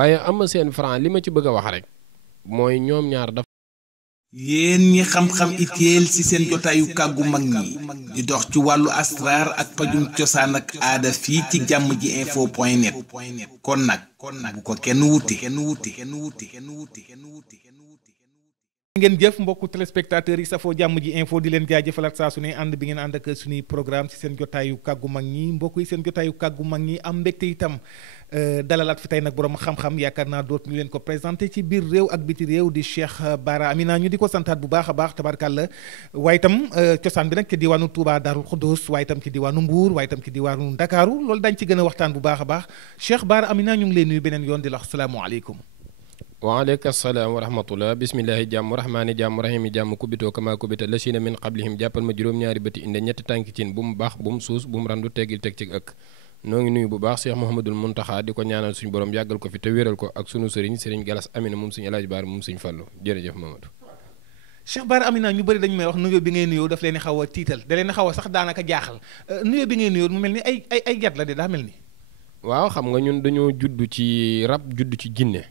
waaye Eumeu Sène Franc li ma ci bëgg a wax rek mooy ñoom ñaar dafa. yéen ñi xam-xam itéel ci seen jotaayu kàggu mag ñi di dox ci wàllu asraar ak pajum cosaan ak aada fii ci jàmm ji info point net kon nag bu ko kenn wuti. ngeen jëf mbokku téléspectateurs yi safoo jàmm ji info di leen jaajëfalaat saa su ne ànd bi ngeen ànd ak suñuy programme ci seen jotaayu kàggu mag ñi mbokk yi seen jotaayu kàggu mag ñi am mbégte itam dalalaat fi tey nag borom xam-xam yaakaar naa doot ñu leen ko présenté ci biir réew ak biti réew di Cheikh Bara Amina ñu di ko santaat bu baax a baax tabarkàlla waaye itam cosaan bi nag ci diwaanu Touba Darou Khoudoss waaye itam ci diwaanu Mbour waaye itam ci diwaanu Ndakaaru loolu dañ ci gën a waxtaan bu baax a baax Cheikh Bara Amina ñu ngi leen nuyu beneen yoon di la wax salaamualeykum. waaleykum salaam wa rahmatullah bismillahi jàmm rahmaani jàmm rahimi jàmm kubitoo kama kubita la siina min qablihim jàppal ma juróom-ñaari bëti inde ñetti tànki cin bu mu baax bu mu suus bu mu randu teggil teg ci ëkk noo ngi nuyu bu baax Cheikh Mouhamadul Muntaxa di ko ñaanal suñu borom yàggal ko fi te wéral ko ak sunu sëriñ Galas Amina moom suñu Alaaji Baar moom suñu Fallu jërëjëf Mamadou. Cheikh Bara Amina ñu bëri dañu may wax nuyoo bi ngay nuyoo daf leen xaw a tiital da leen xaw a sax daanaka jaaxal nuyoo bi ngay nuyoo mu mel ni ay jat la de daa mel ni. waaw xam nga ñun dañoo judd ci rab judd ci jinne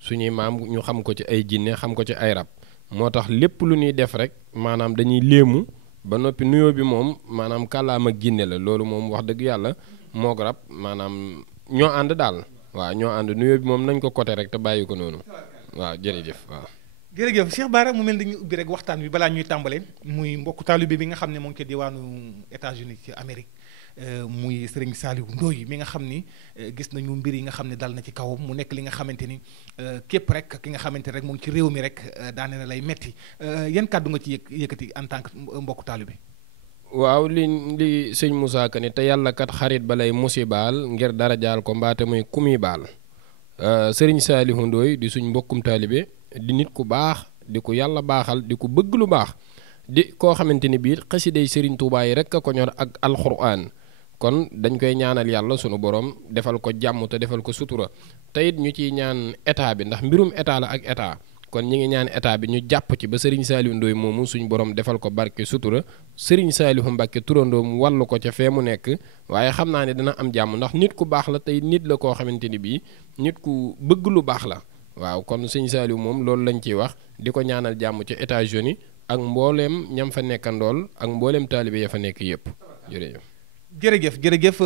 suñuy maam ñu xam ko ci ay jinne xam ko ci ay rab moo tax lépp lu ñuy def rek maanaam dañuy léemu ba noppi nuyoo bi moom maanaam kàllaam ak jinne la loolu moom wax dëgg yàlla moog rab maanaam ñoo ànd daal waaw ñoo ànd nuyoo bi moom nañ ko côté rek te bàyyi ko noonu waaw jërëjëf waaw. jërëjëf Cheikh Bara mu mel dañuy ubbi rek waxtaan bi balaa ñuy tàmbale muy mbokku taalibe bi nga xam ne moo ngi ci diwaanu États-Unis ci Amérique muy Serigne Saliou Ndoye mi nga xam ni gis nañu mbir yi nga xam ne dal na ci kawam mu nekk li nga xamante ni képp rek ki nga xamante rek mu ngi ci réew mi rek daane na lay metti yan kàddu nga ci yëkkati en tant que mbokku taalibe. waaw li sëñ Moussa Ka ne te yàlla kat xarit ba lay musibaal ngir dara jaal ko mbaate muy kumi baal Serigne Saliou Ndoye di suñ mbokkum taalibe di nit ku baax di ko yàlla baaxal di ko bëgg lu baax di koo xamante ni bii xasiday Serigne Touba yi rek a ko ñor ak alxuraan kon dañ koy ñaanal yàlla sunu borom defal ko jàmm te defal ko sutura te it ñu ciy ñaan état bi ndax mbirum état la ak état kon ñi ngi ñaan état bi ñu jàpp ci ba Serigne Saliou Ndoye moomu suñu borom defal ko barke sutura Serigne Saliou Mbacke turandoom wàllu ko ca fee mu nekk waaye xam naa ne dina am jàmm ndax nit ku baax la tey nit la koo xamante ni bii nit ku bëgg lu baax la waaw kon Serigne Saliou moom loolu lañ ciy wax di ko ñaanal jàmm ca États-Unis ak mbooleem ñam fa nekkandool ak mbooleem taalibe ya fa nekk yëpp jërëjëf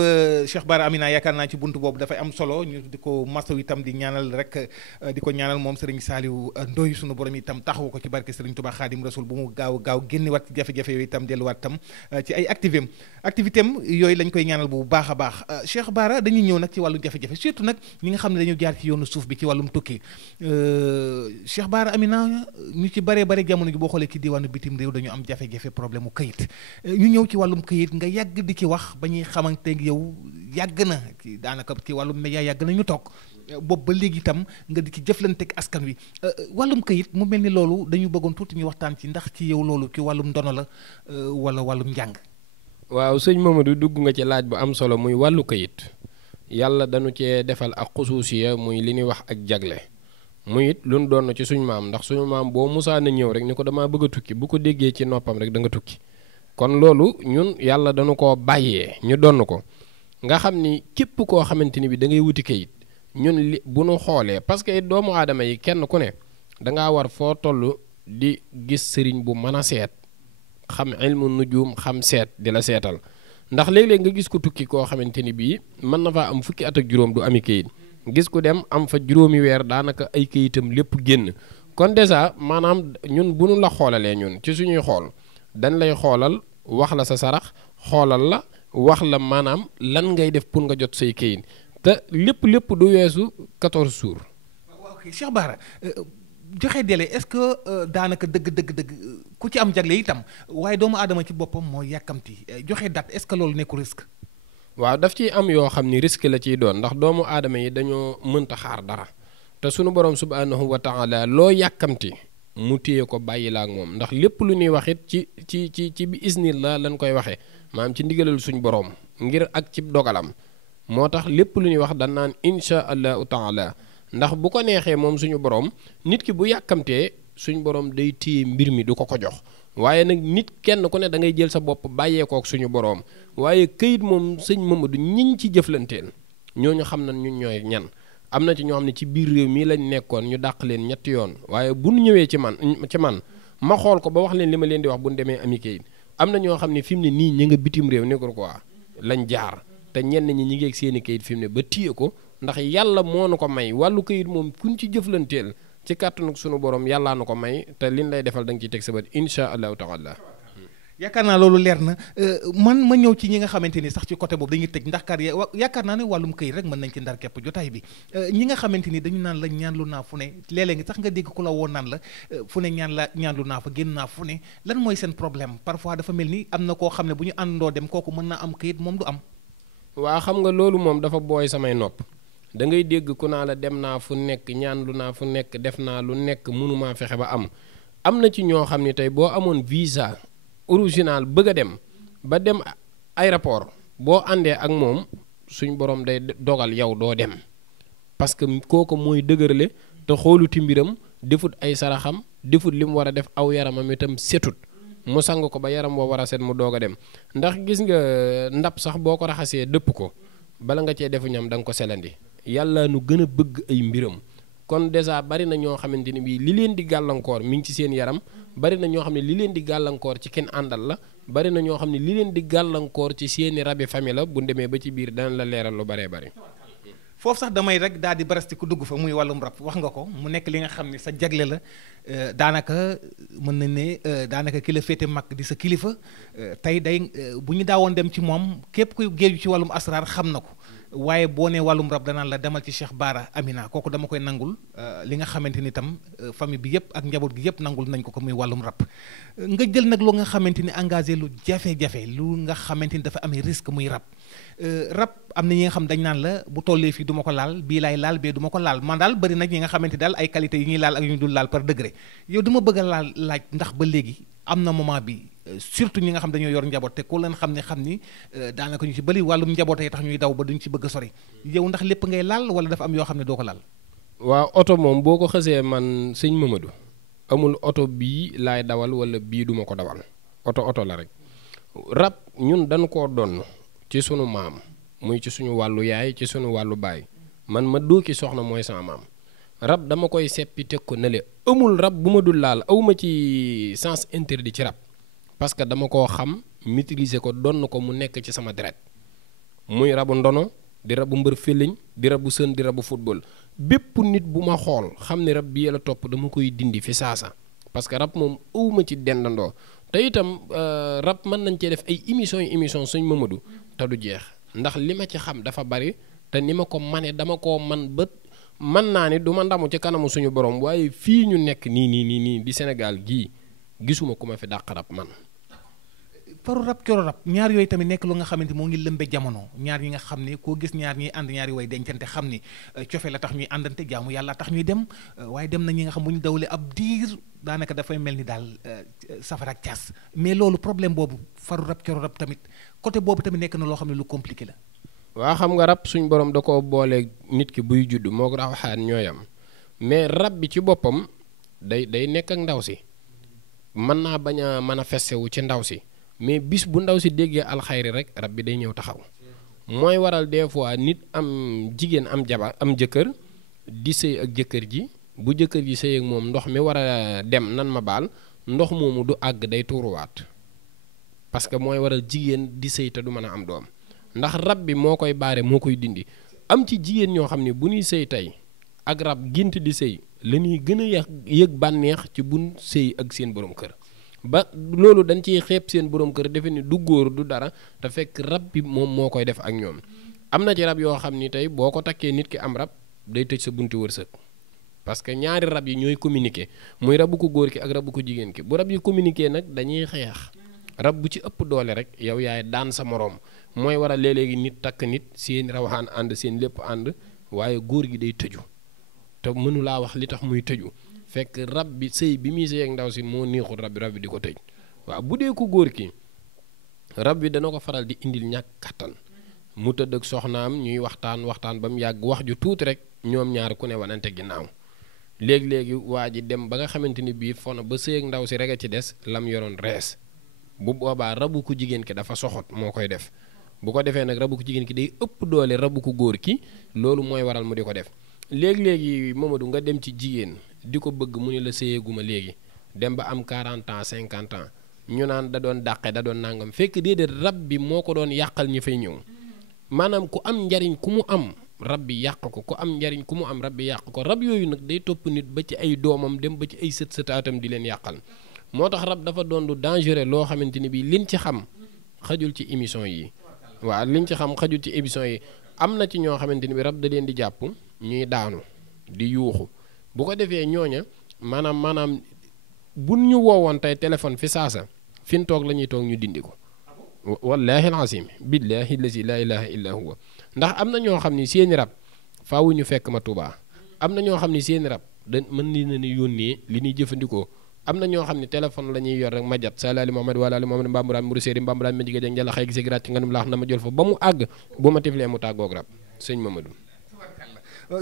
Cheikh Bara Amina yaakaar naa ci buntu boobu dafay am solo ñu di ko masaw itam di ñaanal rek di ko ñaanal moom Serigne Saliou Ndoye sunu borom itam taxawu ko ci barke Serigne Touba Khadim Rasoul bu mu gaaw génnewaat ci jafe-jafe yooyu itam delluwaat itam ci ay activité am yooyu lañ koy ñaanal bu baax a baax Cheikh Bara dañuy ñëw nag ci wàllu jafe-jafe surtout nag ñi nga xam ne dañu jaar ci yoonu suuf bi ci wàllum tukki Cheikh Bara Amina ñu ci bare jamono ji boo xoolee ci diwaanu bitim réew dañu am jafe-jafe problème mu këyit ñu ñëw ci wàllum këyit nga yàgg di ci wax ba ñuy xamante ak yow yàgg na ci daanaka ci wàllum média yàgg na ñu toog boobu ba léegi itam nga di ci jëflante ak askan wi wàllum këyit mu mel ni loolu dañu bëggoon tuuti ñu waxtaan ci ndax ci yow loolu ci wàllum ndono la wala wàllum njàng. waaw sëñ Mamadou dugg nga ci laaj bu am solo muy wàllu këyit yàlla dañu cee defal ak xusuusiya muy li ñuy wax ak jagle muy it lu ñu doon ci suñu maam ndax suñu maam boo musaa na ñëw rek ni ko damaa bëgg a tukki bu ko déggee ci noppam rek da nga tukki. kon loolu ñun yàlla dañu ko bàyyee ñu donn ko nga xam ni képp koo xamante ni bi da ngay wuti kayit ñun li bu nu xoolee parce que doomu aadama yi kenn ku ne dangaa war foo toll di gis sëriñ bu mën a seet xam ilmu nujum xam seet di la seetal ndax léeg-léeg nga gis ko tukki koo xamante ni bii mën na faa am fukki at ak juróom du ami kayit gis ku dem am fa juróomi weer daanaka ay kayitam lépp génn kon dèjà maanaam ñun bu nu la xoolalee ñun ci suñuy xool dañ lay xoolal wax la sa sarax xoolal la wax la maanaam lan ngay def pour nga jot say këyit te lépp du weesu 14 jours. waaw ok Cheikh Bara joxe délai est-ce que daanaka dëgg ku ci am jagle itam waaye doomu aadama ci boppam moo yàkkamti joxe date est-ce que loolu nekku risque. waaw daf ciy am yoo xam ni risque la ciy doon ndax doomu aadama yi dañoo mënta xaar dara te sunu borom subhanahu wa taala loo yàkkamti. mu téye ko bàyyi la ak moom ndax lépp lu ñuy wax it ci bi isnillah lañ koy waxee maanaam ci ndigalal suñ borom ngir ak ci dogalam moo tax lépp lu ñuy wax dañ naan insha allahu taala ndax bu ko neexee moom suñu borom nit ki bu yàkkamtee suñ borom day téye mbir mi du ko jox waaye nag nit kenn ku ne da ngay jël sa bopp bàyyeekook suñu borom waaye këyit moom sëñ Mamadou ñiñ ci jëflanteel ñooñu xam nañ ñun ñooy ñan am na ci ñoo xam ne ci biir réew mii lañ nekkoon ñu dàq leen ñetti yoon waaye bu ñu ñëwee ci man ma xool ko ba wax leen li ma leen di wax bu ñu demee ami kayit am na ñoo xam ne fi mu ne nii ñi nga bitim réew ni ko quoi lañ jaar te ñenn ñi ñi ngi ak seeni kayit fi mu ne ba téye ko ndax yàlla moo nu ko may wàllu kayit moom kuñ ci jëflanteel ci kàttanu sunu borom yàllaa nu ko may te liñ lay defal da nga ciy teg sa bët incha allahu taala. yaakaar naa loolu leer na man ma ñëw ci ñi nga xamante ni sax ci côté boobu dañuy tëj ndax yaakaar naa ne wàllum këyit rek mën nañ ci ndar képp jotaay bi ñi nga xamante ni dañu naan la ñaanlu naa fu ne léeg-léeg ngi sax nga dégg ku la woon naan la fu ne ñaanlu naa fa génn naa fu ne lan mooy seen problème parfois dafa mel ni am na koo xam ne bu ñu àndoo dem kooku mën naa am këyit moom du am. waa xam nga loolu moom dafa booy samay nopp da ngay dégg ku naa la dem naa fu nekk ñaanlu naa fu nekk def naa lu nekk mënumaa fexe ba am na ci ñoo xam ne tey boo amoon visa original bëgg a dem ba dem aéroport boo àndee ak moom suñ borom day dogal yow doo dem parce que kooku mooy dëgërale te xooluti mbiram defut ay saraxam defut li mu war a def aw yaramam itam setut mu sang ko ba yaram boo war a set mu doog a dem ndax gis nga ndab sax boo ko raxasee dëpp ko bala nga cee defu ñam da nga ko selandi yàlla nu gën a bëgg ay mbiram kon dèjà bari na ñoo xamante ni bii li leen di gàllankoor mi ngi ci seen yaram bari na ñoo xam ne li leen di gàllankoor ci kenn àndal la bari na ñoo xam ne li leen di gàllankoor ci seeni rabi famille la bu demee ba ci biir dana la leeral lu baree bari. foofu sax damay rek daal di barasti ku dugg fa muy wàllum rab wax nga ko mu nekk li nga xam ne sa jagle la daanaka mën nañ ne daanaka ki la féete mag di sa kilifa tey day bu ñu daawoon dem ci moom képp kuy géeju ci wàllum asraar xam na ko waaye boo nee wàllum rab danaan la demal ci Cheikh Bara Amina kooku dama koy nangul li nga xamante ni tam famille bi yëpp ak njaboot gi yëpp nangul nañ ko muy wàllum rab nga jël nag lu nga xamante ni engagé lu jafe-jafe lu nga xamante ni dafa amee risque muy rab rab am na ñi nga xam dañ naan la bu tollee fii du ma ko laal bii laay laal bee du ma ko laal man daal bëri nag ñi nga xamante daal ay qualité yu ñuy laal ak yu ñu dul laal par degré yow duma bëgg a laaj ndax ba léegi am na moment bi surtout ñi nga xam dañoo yor njaboot te ku leen xam ni daanaka ñu ci bëri wàllum njabootee tax ñuy daw ba duñ ci bëgg a sori yow ndax lépp ngay laal wala dafa am yoo xam ne doo ko laal. waaw oto moom boo ko xësee man sëñ Mamadou amul oto bii laay dawal wala bii duma ko dawal oto la rek rab ñun dañ koo donn ci sunu maam muy ci suñu wàllu yaay ci sunu wàllu baay man ma dooki soxna mooy sama maam rab dama koy seppi teg ko nële amul rab bu ma dul laal awma ci sens interdit ci rab parce que dama koo xam maîtriser ko donn ko mu nekk ci sama deret muy rabu ndono di rabu mbër féliñ di rabu sën di rabu football bépp nit bu ma xool xam ne rab bi la topp dama koy dindi fi saasa parce que rab moom awma ci dendandoo te itam rab mën nañ cee def ay émission sëñ Mamadou te du jeex ndax li ma ci xam dafa bari te ni ma ko mane dama koo man bët man naa ni du ma ndamu ci kanamu suñu borom waaye fii ñu nekk nii di Sénégal gii gisuma ku ma fi dàq rab man. faru rab coro rab ñaar yooyu tamit nekk lu nga xamante moo ngi lëmbe jamono ñaar ñi nga xam ne koo gis ñaar ñiy ànd ñaari way dencante xam ni cofe la tax ñuy àndante jaamu yàlla tax ñuy dem waaye dem na ñi nga xam bu ñu dawlee ab diir daanaka dafay mel ni daal safara ak caas mais loolu problème boobu faru rab coro rab tamit côté boobu tamit nekk na loo xam ne lu compliqué la. waa xam nga rab suñ borom da ko boole nit ki buy judd moo ko rawaxaan ñooyam mais rab bi ci boppam day nekk ak ndaw si mën naa bañ a manifesté wu ci ndaw si mais bis bu ndaw si déggee alxayri rek rab bi day ñëw taxaw mooy waral des fois nit am jigéen am jabar am jëkkër di sëy ak jëkkër ji bu jëkkër ji sëy ak moom ndox mi war a dem nan ma baal ndox moomu du àgg day tuuruwaat parce que mooy waral jigéen di sëy te du mën a am doom ndax rab bi moo koy baare moo koy dindi am ci jigéen ñoo xam ne bu ñuy sëy tey ak rab gént di sëy la ñuy gën a yëg bànneex ci buñ sëy ak seen borom kër ba loolu dañ ciy xeeb seen borom kër defe ni du góor du dara te fekk rab bi moom moo koy def ak ñoom am na ci rab yoo xam ni tey boo ko takkee nit ki am rab day tëj sa bunti wërsëg parce que ñaari rab yi ñooy communiquer muy rabu ko góor ki ak rabu ko jigéen ki bu rab yi communiquer nag dañuy xeex rab bu ci ëpp doole rek yow yaay daan sa moroom mooy waral léeg-léegi nit takk nit seen rawaxaan ànd seen lépp ànd waaye góor gi day tëju te mënu laa wax li tax muy tëju fekk rab bi sëy bi muy sëy ak ndaw si moo neexul rab bi di ko tëj waaw bu dee ko góor ki rab bi dana ko faral di indil ñàkk kattan mu tëdd ak soxnaam ñuy waxtaan ba mu yàgg wax ju tuuti rek ñoom ñaar ku ne wanante ginnaaw léegi-léegi waa ji dem ba nga xamante ni bii fono ba sëy ak ndaw si rek a ci des lam yoroon rees bu boobaa rabu ko jigéen ki dafa soxot moo koy def bu ko defee nag rabu ko jigéen ki day ëpp doole rabu ko góor ki loolu mooy waral mu di ko def léegi-léegi Mamadou nga dem ci jigéen di ko bëgg mu ne la séyeeguma léegi dem ba am 40 ans 50 ans ñu naan da doon dàqe da doon nangam fekk déedéet rab bi moo ko doon yàqal ñi fay ñëw maanaam ku am njariñ ku mu am rab bi yàq ko ku am njariñ ku mu am rab bi yàq ko rab yooyu nag day topp nit ba ci ay doomam dem ba ci ay sët sëtaatam di leen yàqal moo tax rab dafa doon lu dangereux loo xamante ni bii liñ ci xam xajul ci émission yi waaw liñ ci xam xajul ci émission yi am na ci ñoo xamante ni bi rab da leen di jàpp ñuy daanu di yuuxu bu ko defee ñooña maanaam bu ñu woowoon tey téléphone fi saasa fi ñu toog la ñuy toog ñu dindi ko wallaahi alazim billaahi lazi laa ilaaha illa huwa ndax am na ñoo xam ni seeni rab faawu ñu fekk ma Tuubaa am na ñoo xam ni seeni rab da mën ni na ni yónnee li ñuy jëfandikoo am na ñoo xam ne téléphone la ñuy yor rek ma jat salaali Muhammad walaali Muhammad mbamburaan muru séeri mbamburaan ma jigéen njëla xëy gise graat ci nganum laax na ma jël fa ba mu àgg bu ma tiflee mu tàggoog rab sëñ Mamadou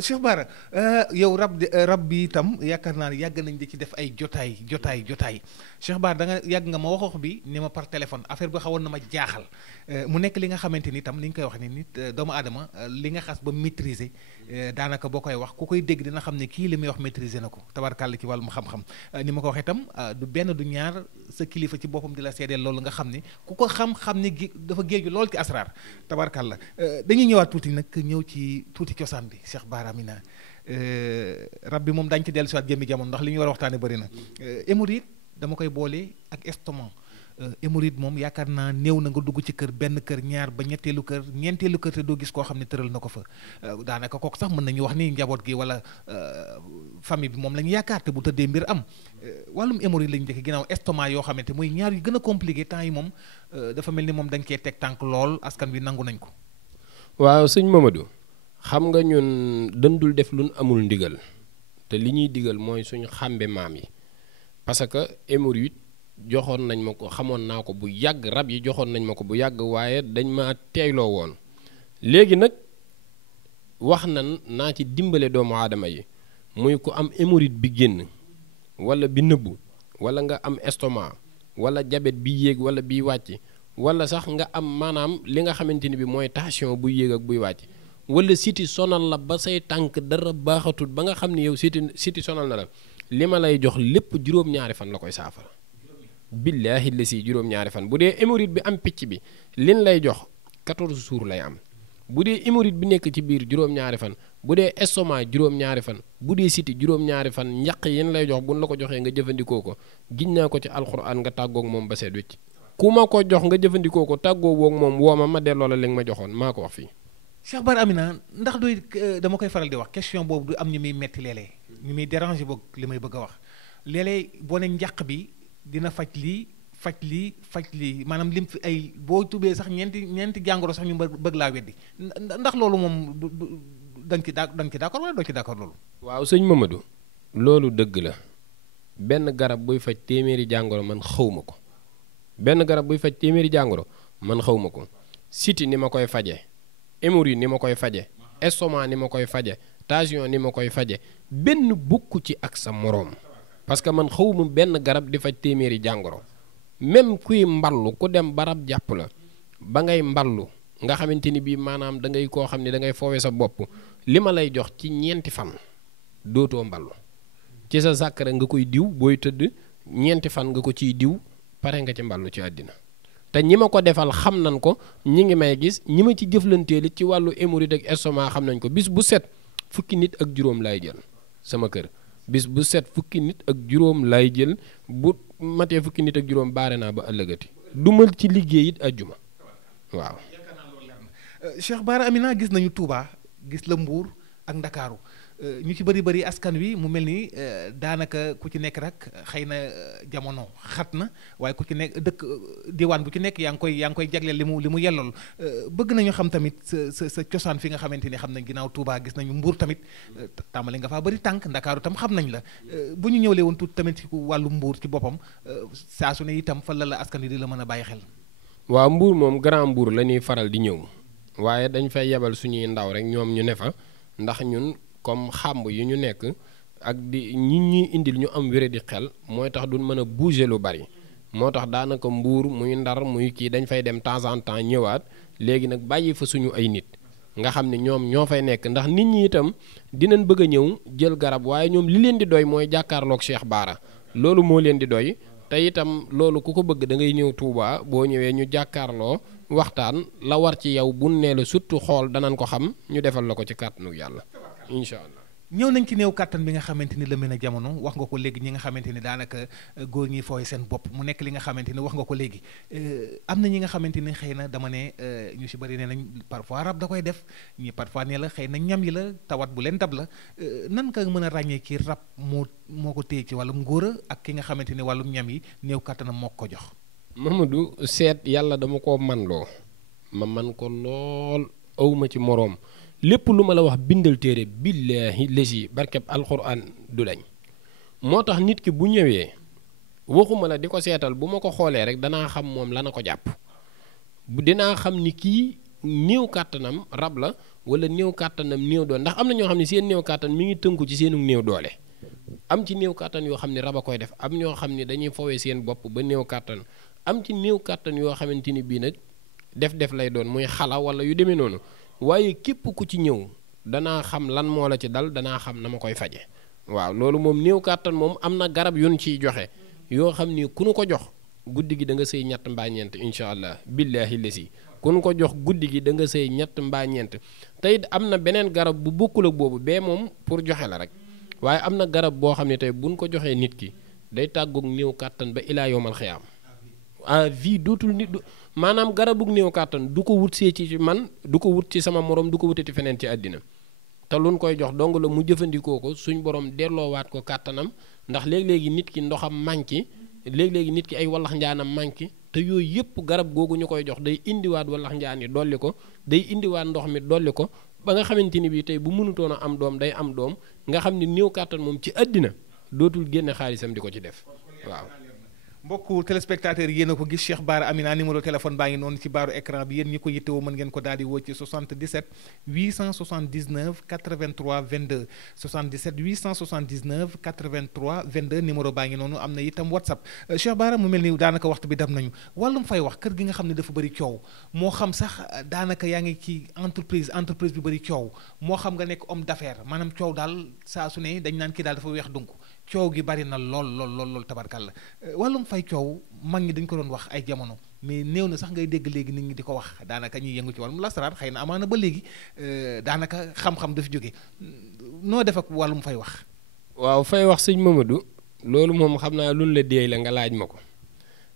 Cheikh Bara yow rab bi itam yaakaar naa ne yàgg nañ di ci def ay jotaay Cheikh Bara da nga yàgg nga ma wax bi ni ma par téléphone affaire bi xawoon na ma jaaxal mu nekk li nga xamante ni itam li ñu koy wax ni nit doomu aadama li nga xas ba maîtriser daanaka boo koy wax ku koy dégg dina xam ne kii li muy wax maîtriser na ko tabarkàlla ci wàllum xam-xam ni ma ko waxee itam du benn du ñaar sa kilifa ci boppam di la seedeel loolu nga xam ne ku ko xam ne dafa géeju lool ci asraar tabarkàlla dañuy ñëwaat tuuti nag ñëw ci tuuti cosaan bi Cheikh Bara Amina rab bi moom dañ ci dellu si waat jëmmi jamono ndax li ñu war a waxtaane bëri na hémorroïde dama koy boole ak estomac hémorroïde moom yaakaar naa néew na nga dugg ci kër benn kër ñaar ba ñetteelu kër ñeenteelu kër te doo gis koo xam ne tëral na ko fa daanaka kooku sax mën nañu wax ni njaboot gi wala famille bi moom la ñu yaakaar te bu tëddee mbir am wàllum hémorroïde lañu njëkk ginnaaw estomac yoo xamante muy ñaar yu gën a compliqué temps yi moom dafa mel ni moom dañ koy teg tànk lool askan wi nangu nañ ko. waaw sëñ Mamadou xam nga ñun dëndul def luñ amul ndigal te li ñuy digal mooy suñu xàmbe maam yi parce que hémorroïde joxoon nañ ma ko xamoon naa ko bu yàgg rab yi joxoon nañ ma ko bu yàgg waaye dañ ma teeyloo woon léegi nag wax naa ci dimbale doomu aadama yi muy ku am hémorroïde bi génn wala bi nëbbu wala nga am estomac wala jabet bi yéeg wala biy wàcc wala sax nga am maanaam li nga xamante ni bi mooy tension buy yéeg ak buy wàcc wala siti sonal la ba say tànk dara baaxatul ba nga xam ne yow siti sonal na la li ma lay jox lépp juróom-ñaari fan la koy saafara billaahi la si juróom-ñaari fan bu dee hémorroïde bi am picc bi liñ lay jox 14 jours lay am bu dee hémorroïde bi nekk ci biir juróom-ñaari fan bu dee estomac juróom-ñaari fan bu dee siti juróom-ñaari fan njaq yéen lay jox buñ la ko joxee nga jëfandikoo ko giñ naa ko ci alxuraan nga tàggoog moom ba seet wecc ku ma ko jox nga jëfandikoo ko tàggoo woog moom woo ma delloo la li nga ma joxoon maa ko wax fii. Cheikh Bara Amina ndax doy dama koy faral di wax question boobu du am ñu muy metti léeg-léeg ñu muy déranger boog li may bëgg a wax léeg-léeg boo ne njaq bi dina faj lii maanaam lim fi ay boo tubee sax ñeenti jàngoro sax ñu bëgg laa weddi ndax loolu moom dañ ci d'accord wala doo ci d'accord loolu. waaw sëñ Mamadou loolu dëgg la benn garab buy faj téeméeri jàngoro man xawma ko benn garab buy faj téeméeri jàngoro man xawma ko siti ni ma koy faje hémorroïde ni ma koy faje estomac ni ma koy faje tension ni ma koy faje benn bukk ci ak sa moroom parce que man xawma benn garab di faj téeméeri jàngoro même kuy mballu ku dem barab jàpp la ba ngay mballu nga xamante ni bii maanaam da ngay koo xam ne da ngay foowe sa bopp li ma lay jox ci ñeenti fan dootoo mballu ci sa sàkkara nga koy diw booy tëdd ñeenti fan nga ko ciy diw pare nga ci mballu ci àddina te ñi ma ko defal xam nañ ko ñi ngi may gis ñi ma ci jëflanteel ci wàllu hémorroïde ak estomac xam nañ ko bis bu set fukki nit ak juróom laay jël sama kër bis bu set fukki nit ak juróom laay jël bu matee fukki nit ak juróom baare naa ba ëllëgati du mal ci liggéey it ajjuma waaw. Cheikh Bara Amina gis nañu Touba gis la Mbuur ak Ndakaaru ñu ci bëri askan wi mu mel ni daanaka ku ci nekk rek xëy na jamono xat na waaye ku ci nekk dëkk diwaan bu ci nekk yaa ngi koy jagleel li mu yellool bëgg nañu xam tamit sa cosaan fi nga xamante ni xam nañ ginnaaw Touba gis nañu Mbuur tamit tàmbali nga faa bëri tànk Ndakaaru tam xam nañ la bu ñu ñëwlee woon tuuti tamit ci wàllu Mbuur ci boppam saa su ne itam fan la askan wi di la mën a bàyyi xel. waaw Mbuur moom Grand Mbuur la ñuy faral di ñëw waaye dañ fay yebal suñuy ndaw rek ñoom ñu ne fa ndax ñun comme xàmb yi ñu nekk ak di ñuy indil ñu am wéré di xel mooy tax duñ mën a bouger lu bari moo tax daanaka Mbuur muy Ndar muy kii dañ fay dem temps en temps ñëwaat léegi nag bàyyi fa suñu ay nit nga xam ne ñoom ñoo fay nekk ndax nit ñi itam dinañ bëgg a ñëw jël garab waaye ñoom li leen di doy mooy jàkkaarloog Cheikh Bara loolu moo leen di doy te itam loolu ku ko bëgg da ngay ñëw Touba boo ñëwee ñu jàkkaarloo waxtaan la war ci yow bu nee la surtout xool danañ ko xam ñu defal la ko ci kàttanu yàlla incha allah. ñëw nañ ci néew kàttan bi nga xamante ni la mën a jamono wax nga ko léegi ñi nga xamante ni daanaka góor ñi fooy seen bopp mu nekk li nga xamante ni wax nga ko léegi am na ñi nga xamante ni xëy na dama ne ñu si bëri nee nañ parfois rab da koy def ñi parfois ne la xëy na ñam yi la tawat bu leen dab la nan ka mën a ràññee ci rab moo ko téye ci wàllum ngóora ak ki nga xamante ni wàllum ñam yi néew kàttanam moo ko jox. Mamadou seet yàlla dama koo man loo ma man ko lool awma ci moroom lépp lu ma la wax bindal téere billaahi lesi barkeb alxuraan du dañ moo tax nit ki bu ñëwee waxuma la di ko seetal bu ma ko xoolee rek danaa xam moom lana ko jàpp dinaa xam ni kii néew kàttanam rab la wala néew kàttanam néew doole ndax am na ñoo xam ne seen néew kàttan mi ngi tënku ci seenu néew doole am ci néew kàttan yoo xam ne rab a koy def am ñoo xam ne dañuy fowee seen bopp ba néew kàttan am ci néew kàttan yoo xamante ni bii nag def lay doon muy xala wala yu demee noonu waaye képp ku ci ñëw danaa xam lan moo la ci dal danaa xam na ma koy faje waaw loolu moom néew kàttan moom am na garab yun ciy joxe yoo xam ni ku nu ko jox guddi gi da nga sëy ñett mbaa ñeent incha allah billaahi lesi ku nu ko jox guddi gi da nga sëy ñett mbaa ñeent tey am na beneen garab bu bokkul ak boobu bee moom pour joxe la rek waaye am na garab boo xam ne tey buñ ko joxee nit ki day tàggoog néew kàttan ba ilaa yowmal xiyaam à vie dootul nit maanaam garabug néew kàttan du ko wut see ci man du ko wut ci sama morom du ko wutati feneen ci àddina te luñ koy jox dong la mu jëfandikoo ko suñ borom delloowaat ko kàttanam ndax léeg-léegi nit ki ndoxam manqué léeg-léegi nit ki ay wallax njaanam manqué te yooyu yëpp garab googu ñu koy jox day indiwaat wallax njaan yi dolli ko day indiwaat ndox mi dolli ko ba nga xamante ni bii tey bu mënutoon a am doom day am doom nga xam ni néew kàttan moom ci àddina dootul génne xaalisam di ko ci def waaw. mbokku téléspectateurs yéen a ko gis Cheikh Bara Amina numéro téléphone baa ngi noonu ci baaru écran bi yéen ñi ko yittewoo mën ngeen ko daal di woo ci 77 879 83 22 77 879 83 22 numéro baa ngi noonu am na itam WhatsApp Cheikh Bara mu mel ni daanaka waxtu bi dam nañu wàllum fay wax kër gi nga xam ne dafa bëri coow moo xam sax daanaka yaa ngi ci entreprise bi bëri coow moo xam nga nekk homme d'affaires maanaam coow daal saa su ne dañ naan kii daal dafa weex dunk coow gi bari na lool tabarkàlla wàllum fay coow mag ñi dañ ko doon wax ay jamono mais néew na sax ngay dégg léegi nit ñi di ko wax daanaka ñuy yëngu ci wàllum lasaraar xëy na amaana ba léegi daanaka xam-xam dafa jóge noo def ak wàllum fay wax. waaw fay wax sëñ Mamadou loolu moom xam naa luñ la déey la nga laaj ma ko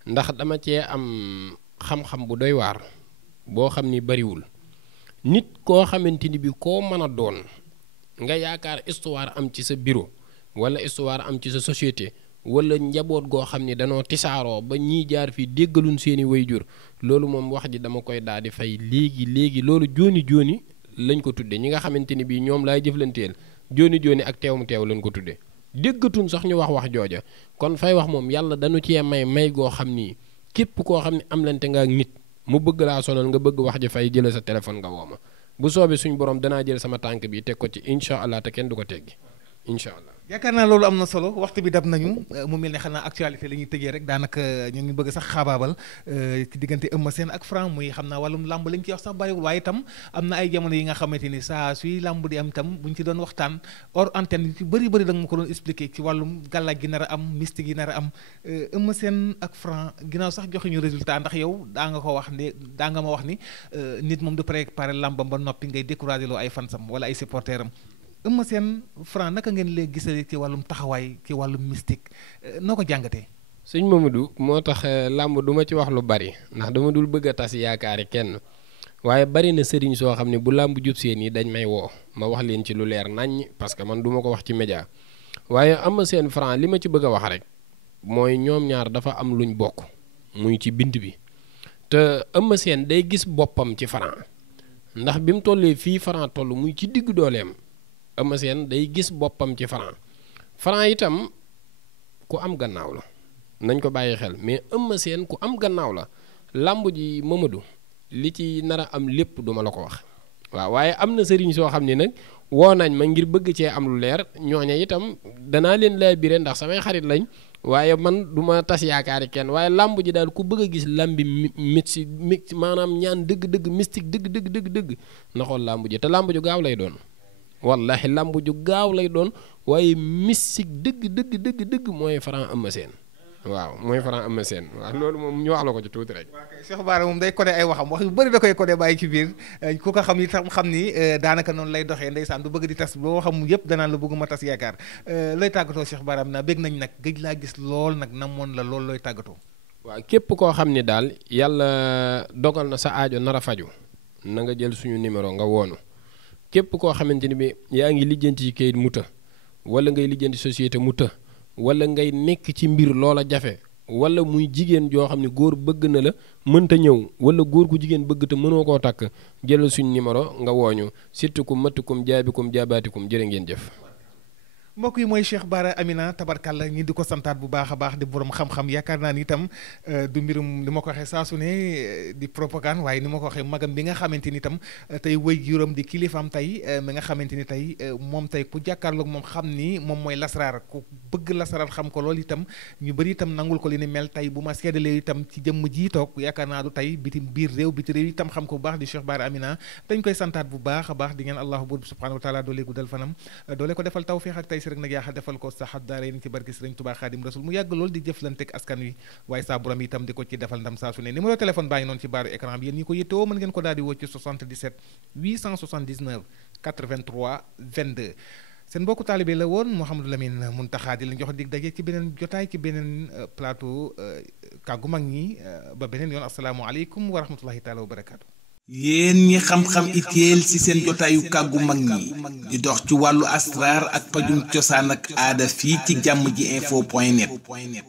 ndax dama cee am xam-xam bu doy waar boo xam ni bariwul nit koo xamante ni bi koo mën a doon nga yaakaar histoire am ci sa bureau. wala histoire am ci sa société wala njaboot goo xam ni danoo tisaaroo ba ñii jaar fii déggaluñ seeni wayjur loolu moom wax ji dama koy daal di fay léegi loolu jooni lañ ko tudde ñi nga xamante ni bii ñoom laay jëflanteel jooni ak teewum teew lañ ko tudde déggatuñ sax ñu wax jooja kon fay wax moom yàlla dañu cee may goo xam ni képp koo xam ne am lante nga ak nit mu bëgg laa sonal nga bëgg wax ji fay jële sa téléphone nga woo ma bu soobee suñu borom danaa jël sama tànk bi teg ko ci incha allah te kenn du ko teggi incha allah. yaakaar naa loolu am na solo waxtu bi dab nañu mu mel ne xanaa actualité la ñuy tëjee rek daanaka ñu ngi bëgg sax xaabaabal ci diggante Eumeu Sène ak Franc muy xam naa wàllum làmb lañ ci wax sax bariwul waaye itam am na ay jamono yi nga xamante ni saa suy làmb di am itam bu ñu ci doon waxtaan hors antenne yi ci bëri da nga ma ko doon expliquer ci wàllum gàllaaj gi nar a am mystique yi nar a am Eumeu Sène ak Franc ginnaaw sax joxe ñu résultat ndax yow daa nga ma wax ni nit moom du préparer làmbam ba noppi ngay décourager loo ay fansam wala ay supporteram Eumeu Sène Franc naka ngeen leen gisee ci wàllum taxawaay ci wàllum mystique noo ko jàngatee. sëñ Mamadou moo tax làmb du ma ci wax lu bari ndax dama dul bëgg a tas yaakaari kenn waaye bari na sëriñ soo xam ne bu làmb jub seen yi dañ may woo ma wax leen ci lu leer naññ parce que man du ma ko wax ci média waaye Eumeu Sène Franc li ma ci bëgg a wax rek mooy ñoom ñaar dafa am luñ bokk muy ci bind bi te Eumeu Sène day gis boppam ci Franc ndax bi mu tollee fii Franc toll muy ci diggu dooleem. Eumeu Sène day gis boppam ci Franc itam ku am gannaaw la nañ ko bàyyi xel mais Eumeu Sène ku am gannaaw la làmb ji Mamadou li ci nar a am lépp duma la ko wax waaw waaye am na sëriñ soo xam ne nag woo nañ ma ngir bëgg cee am lu leer ñooña itam danaa leen lay bire ndax samay xarit lañ waaye man du ma tas yaakaari kenn waaye làmb ji daal ku bëgg a gis làmbi mi maanaam ñaan dëgg-dëgg mystique dëgg na xool làmb ji te làmb ju gaaw lay doon wallahi làmb ju gaaw lay doon waaye mystique dëgg mooy Franc Eumeu Sène waaw mooy Franc Eumeu Sène waaw loolu moom ñu wax la ko ci tuuti rek. waaw kay Cheikh Bara moom day codé ay waxam wax yu bëri da koy codé bàyyi ci biir ku ko xam ni xam ni daanaka noonu lay doxee ndeysaan du bëgg di tas boo waxam yëpp danaan la bëgguma tas yaakaar looy tàggatoo Cheikh Bara am naa bég nañ nag gëj laa gis lool nag namoon la lool looy tàggatoo. waaw képp koo xam ni daal yàlla dogal na sa aajo nar a faju na nga jël suñu numéro nga woonu képp koo xamante ni bi yaa ngi lijjanti ci kayit mu të wala ngay lijjanti société mu të wala ngay nekk ci mbir loola jafe wala muy jigéen joo xam ne góor bëgg na la mënta ñëw wala góor gu jigéen bëgg te mënoo koo takk jëlal suñu numéro nga wooñu sittukum mattukum jaabikum jaabaatikum jërë ngeen jëf. mbokk yi mooy Cheikh Bara Amina tabarkàlla ñi di ko santaat bu baax a baax di borom xam-xam yaakaar naa ni itam du mbirum li ma ko waxee saa su ne di propagande waaye ni ma ko waxee magam bi nga xamante ni itam tey wëy juróom di kilifaam tey mi nga xamante ni tey moom tey ku jàkkaarloog moom xam ni moom mooy lasaraar ku bëgg lasaraar xam ko loolu itam ñu bëri itam nangul ko li ni mel tey bu ma seddalee itam ci jëmm ji toog yaakaar naa du tey bitim biir réew biti réew itam xam ko bu baax di Cheikh Bara Amina dañ koy santaat bu baax a baax di ngeen allahu buur bi subhanahu wa taala doole guddal fanam doole ko defal tawfiix ak tey rek nag yaa defal ko saxat daara yéen ci barke Sëriñ Tuubaa Xaadim Rasul mu yàgg lool di jëflanteeg askan wi waaye saa borom itam di ko ci defal ndam saa su ne numéro téléphone baa ngi noonu ci baaru écran bi yéen ñi ko yittewoo mën ngeen ko daal di woo ci 77 879 83 22 seen mbokku taalibe la woon Mouhamadou Lamine Muntaxa di lañ jox dig daje ci beneen jotaay ci beneen plateau kàggu mag ñi ba beneen yoon asalaamaaleykum wa rahmatullahi taala wa barakaatu. yéen ñi xam-xam itéel ci seen jotaayu kàggu mag ñi di dox ci wàllu asraar ak pajum cosaan ak aada fii ci jàmm ji info point net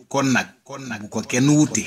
kon nag bu ko kenn wuti